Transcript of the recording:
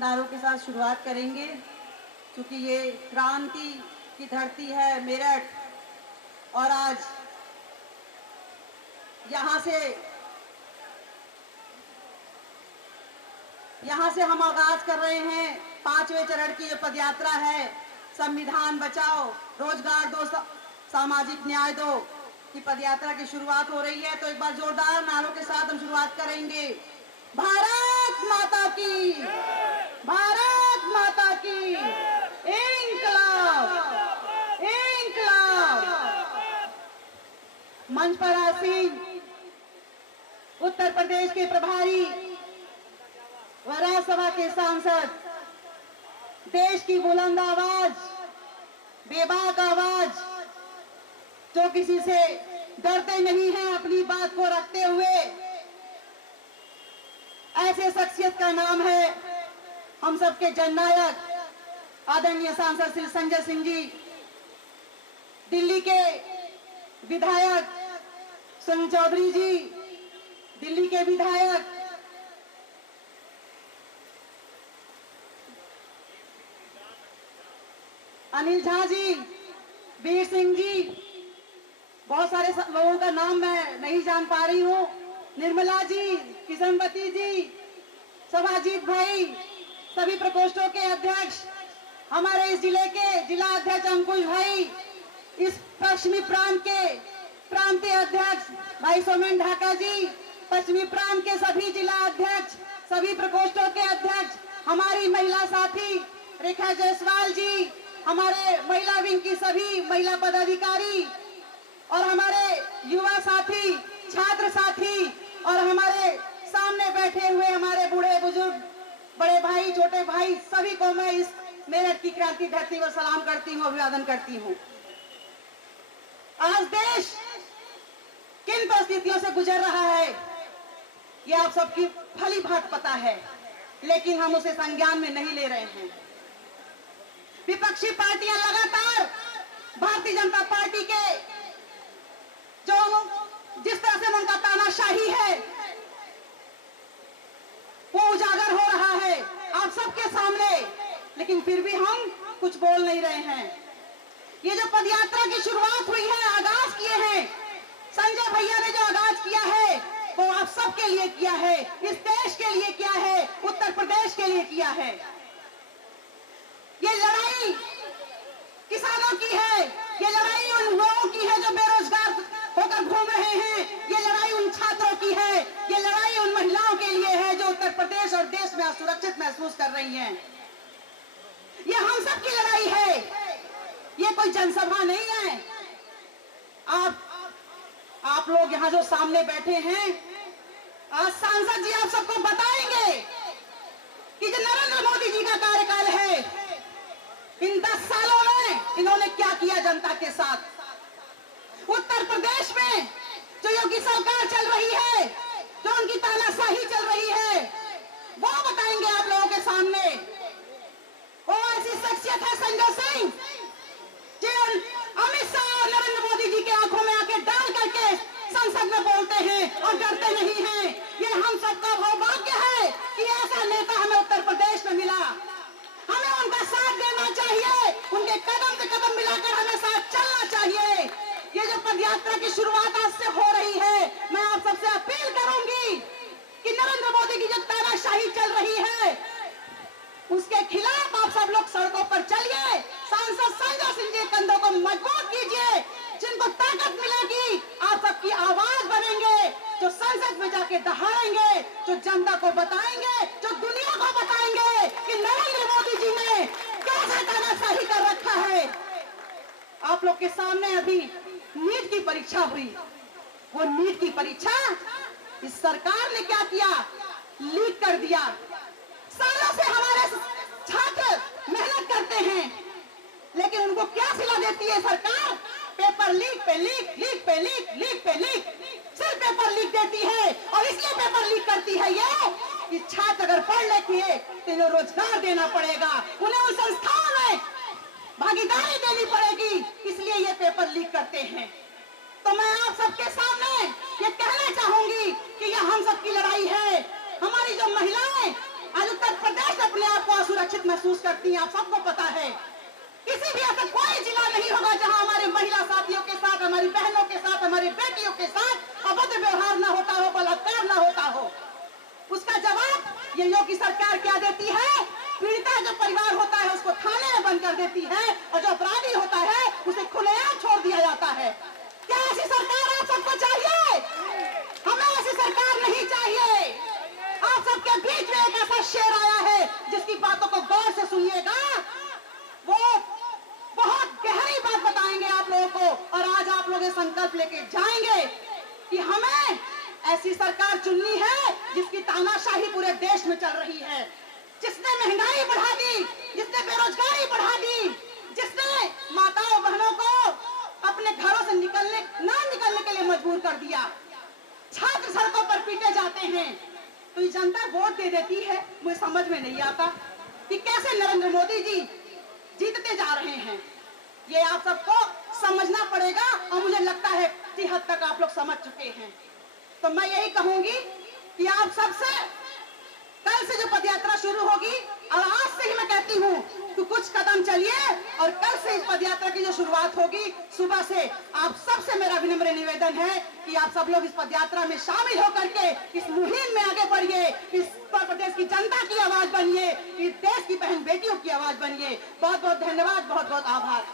नारों के साथ शुरुआत करेंगे, क्योंकि ये क्रांति की धरती है मेरठ। और आज यहाँ से हम आगाज कर रहे हैं 5वें चरण की ये पदयात्रा है। संविधान बचाओ, रोजगार दो, सामाजिक न्याय दो की पदयात्रा की शुरुआत हो रही है। तो एक बार जोरदार नारों के साथ हम शुरुआत करेंगे। भारत माता की, भारत माता की, इंकलाब, इंकलाब। मंच पर आसीन उत्तर प्रदेश के प्रभारी व राज्यसभा के सांसद, देश की बुलंद आवाज, बेबाक आवाज, जो किसी से डरते नहीं हैं, अपनी बात को रखते हुए, ऐसे शख्सियत का नाम है हम सबके जननायक आदरणीय सांसद श्री संजय सिंह जी, दिल्ली के विधायक सुनील चौधरी जी, दिल्ली के विधायक अनिल झा जी, वीर सिंह जी, बहुत सारे लोगों का नाम मैं नहीं जान पा रही हूँ, निर्मला जी, किशनवती जी, सभाजीत भाई, सभी प्रकोष्ठों के अध्यक्ष, हमारे इस जिले के जिला अध्यक्ष अंकुश भाई, इस पश्चिमी प्रांत के प्रांतीय अध्यक्ष भाई सोमेन ढाका जी, पश्चिमी प्रांत के सभी जिला अध्यक्ष, सभी प्रकोष्ठों के अध्यक्ष, हमारी महिला साथी रेखा जायसवाल जी, हमारे महिला विंग की सभी महिला पदाधिकारी और हमारे युवा साथी, छात्र साथी और हमारे सामने बैठे हुए हमारे बूढ़े बुजुर्ग, बड़े भाई, छोटे भाई, सभी को मैं इस मेरठ की क्रांति धरती पर सलाम करती हूँ, अभिवादन करती हूँ। आज देश किन परिस्थितियों से गुजर रहा है ये आप सबकी भली भांति पता है, लेकिन हम उसे संज्ञान में नहीं ले रहे हैं। विपक्षी पार्टियां लगातार भारतीय जनता पार्टी के जो जिस तरह से उनका तानाशाही है वो उजागर हो रहा है आप सबके सामने, लेकिन फिर भी हम कुछ बोल नहीं रहे हैं। ये जो पदयात्रा की शुरुआत हुई है, आगाज किए हैं संजय भैया ने, जो आगाज किया है वो आप सबके लिए किया है, इस देश के लिए किया है, उत्तर प्रदेश के लिए किया है। ये लड़ाई किसानों की है, ये लड़ाई उन लोगों की है जो बेरोजगार होकर घूम रहे हैं, ये लड़ाई उन छात्रों की है, ये लड़ाई उन महिलाओं के लिए है जो उत्तर प्रदेश और देश में असुरक्षित महसूस कर रही हैं। ये हम सब की लड़ाई है, ये कोई जनसभा नहीं है। आप लोग यहाँ जो सामने बैठे हैं, आज सांसद जी आप सबको बताएंगे कि जो नरेंद्र मोदी जी का कार्यकाल है, इन 10 सालों में इन्होंने क्या किया जनता के साथ। उत्तर प्रदेश में जो योगी सरकार चल रही है, जो उनकी तानाशाही चल रही है, वो बताएंगे आप लोगों के सामने। वो ऐसी शख्सियत है संजय सिंह, जो अमित शाह और नरेंद्र मोदी जी के आंखों में आके डाल करके संसद में बोलते हैं और डरते नहीं हैं। ये हम सबका सौभाग्य है कि ऐसा नेता हमें उत्तर प्रदेश में मिला। हमें उनका साथ देना चाहिए, उनके कदम से कदम मिलाकर हमें साथ चलना चाहिए। ये जो पदयात्रा की शुरुआत आज से हो रही है, मैं आप सबसे अपील करूंगी कि नरेंद्र मोदी की जो तानाशाही चल रही है उसके खिलाफ आप सब लोग सड़कों पर चलिए। सांसद संजय सिंह जी कंधों को मजबूत कीजिए, जिनको ताकत मिलेगी आप सबकी आवाज बनेंगे, जो संसद में जाके दहाड़ेंगे, जो जनता को बताएंगे, जो दुनिया को बताएंगे कि नरेंद्र मोदी जी ने कैसे तानाशाही कर रखा है। आप लोग के सामने अभी नीट की परीक्षा हुई, वो नीट की परीक्षा इस सरकार ने क्या किया, लीक कर दिया। सालों से हमारे छात्र मेहनत करते हैं, लेकिन उनको क्या सिला देती है सरकार, पेपर लीक पे लीक, लीक पे लीक, लीक पे लीक, सिर्फ पेपर लीक देती है। और इसलिए पेपर लीक करती है ये कि छात्र अगर पढ़ लेती है तो इन्हें रोजगार देना पड़ेगा, उन्हें उन संस्थाओं में भागीदारी देनी पड़ेगी, इसलिए ये पेपर लीक करते हैं। तो मैं आप सबके सामने ये कहना चाहूंगी कि ये हम सबकी लड़ाई है। हमारी जो महिलाएं आज उत्तर प्रदेश अपने आप को महसूस करती हैं, आप सबको पता है। किसी भी ऐसा कोई जिला नहीं होगा जहां हमारे महिला साथियों के साथ, हमारी बहनों के साथ, हमारी बेटियों के साथ अभद्र व्यवहार ना होता हो, बलात्कार ना होता हो। उसका जवाब ये योगी सरकार क्या देती है? पीड़िता जो परिवार होता है उसको थाने में बंद कर देती है और जो अपराधी होता है उसे खुलेआम छोड़ दिया जाता है। क्या ऐसी सरकार आप सबको चाहिए? हमें ऐसी सरकार नहीं चाहिए। आप सबके बीच में एक ऐसा शेर आया है जिसकी बातों को गौर से सुनिएगा, वो बहुत गहरी बात बताएंगे आप लोगों को। और आज आप लोग ये संकल्प लेके जाएंगे कि हमें ऐसी सरकार चुननी है जिसकी तानाशाही पूरे देश में चल रही है, जिसने महंगाई बढ़ा दी, जिसने बेरोजगारी बढ़ा दी, जिसने माताओं बहनों को अपने घरों से निकलने के लिए मजबूर कर दिया। छात्र सड़कों पर पीटे जाते हैं तो ये जनता वोट दे देती है। मुझे समझ में नहीं आता कि कैसे नरेंद्र मोदी जी जीतते जा रहे हैं। ये आप सबको समझना पड़ेगा और मुझे लगता है कि हद तक आप लोग समझ चुके हैं। तो मैं यही कहूंगी कि आप सबसे कल से जो पदयात्रा शुरू होगी, और आज से ही मैं कहती हूँ कि कुछ कदम चलिए और कल से इस पदयात्रा की जो शुरुआत होगी सुबह से, आप सबसे मेरा विनम्र निवेदन है कि आप सब लोग इस पदयात्रा में शामिल होकर के इस मुहिम में आगे बढ़िए, इस उत्तर प्रदेश की जनता की आवाज बनिए, इस देश की बहन बेटियों की आवाज बनिए। बहुत बहुत धन्यवाद, बहुत बहुत आभार।